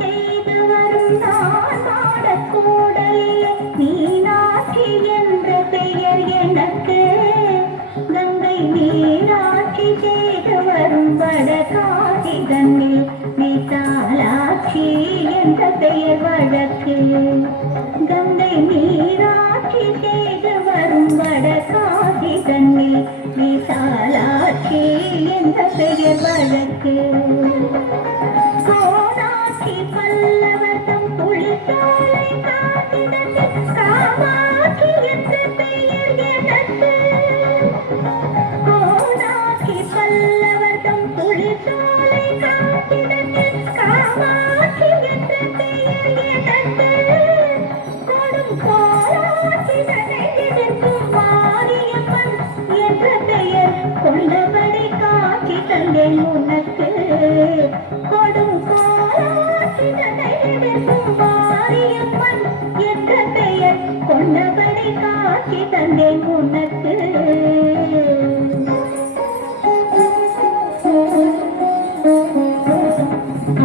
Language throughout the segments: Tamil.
செய்து வரும் நான் பாடக்கூடலிலே மீனாட்சி என்ற பெயர் எனக்கு. கங்கை மீனாட்சி செய்து வரும் வடகாசி தன்னில் விசாலாட்சி என்ற பெயர் வழக்கு. கங்கை மீனாட்சி செய்து வரும் வடகாசி தன்னில் விசாலாட்சி என்ற பெயர் வழக்கு. கோடாட்சி பல்லவர்தம் புலிசாலை காட்டிடத்தில் காமாட்சி என்ற பெயர் எனக்கு. கோடாட்சி பல்லவர்தம் புலிசாலை காட்டிடத்தில் காமாட்சி என்ற பெயர் எனக்கு. கொடும் கோலாட்சி தனையெடுக்கும் மாரியம்மன் என்ற பெயர் கொண்டபடி காட்சி தந்தேன் உனக்கு. கொடும் கோலாட்சி தனையெடுக்கும் மாரியம்மன் என்ற பெயர் கொண்டபடி காட்சி தந்தேன் உனக்கு.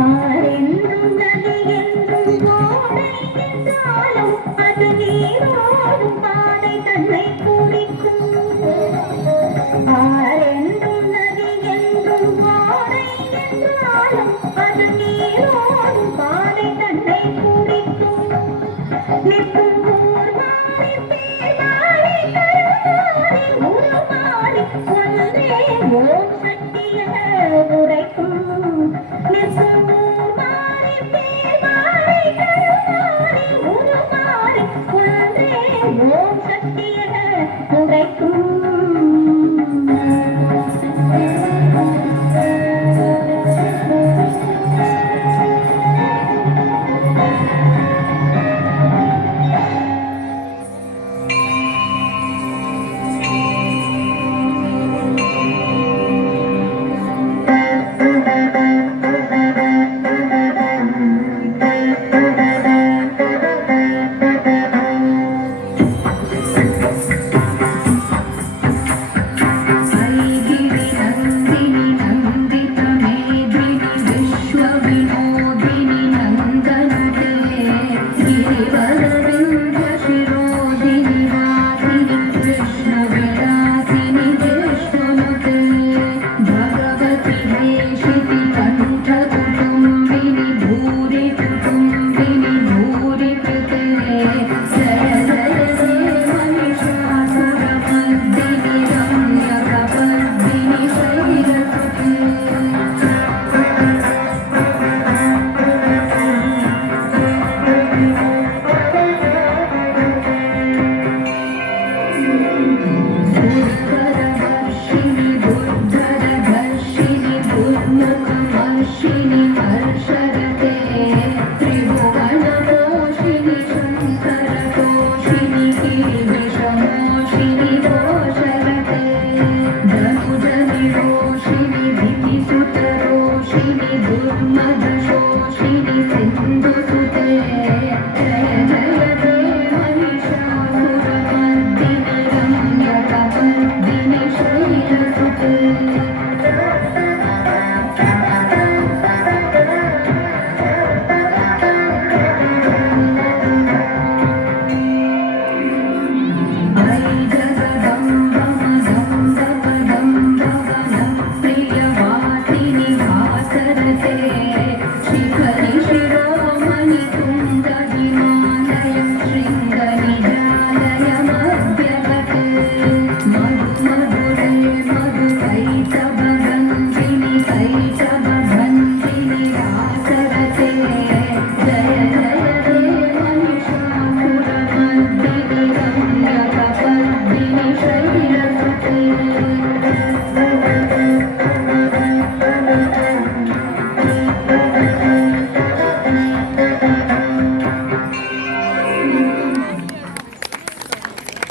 ஆரென்றும் நதி என்றும் ஓடை என்றாலும் அது நீரோடும் பாதை தன்னை குறிக்கும். ஆரென்றும் நதி என்றும் ஓடை என்றாலும் அது நீரோ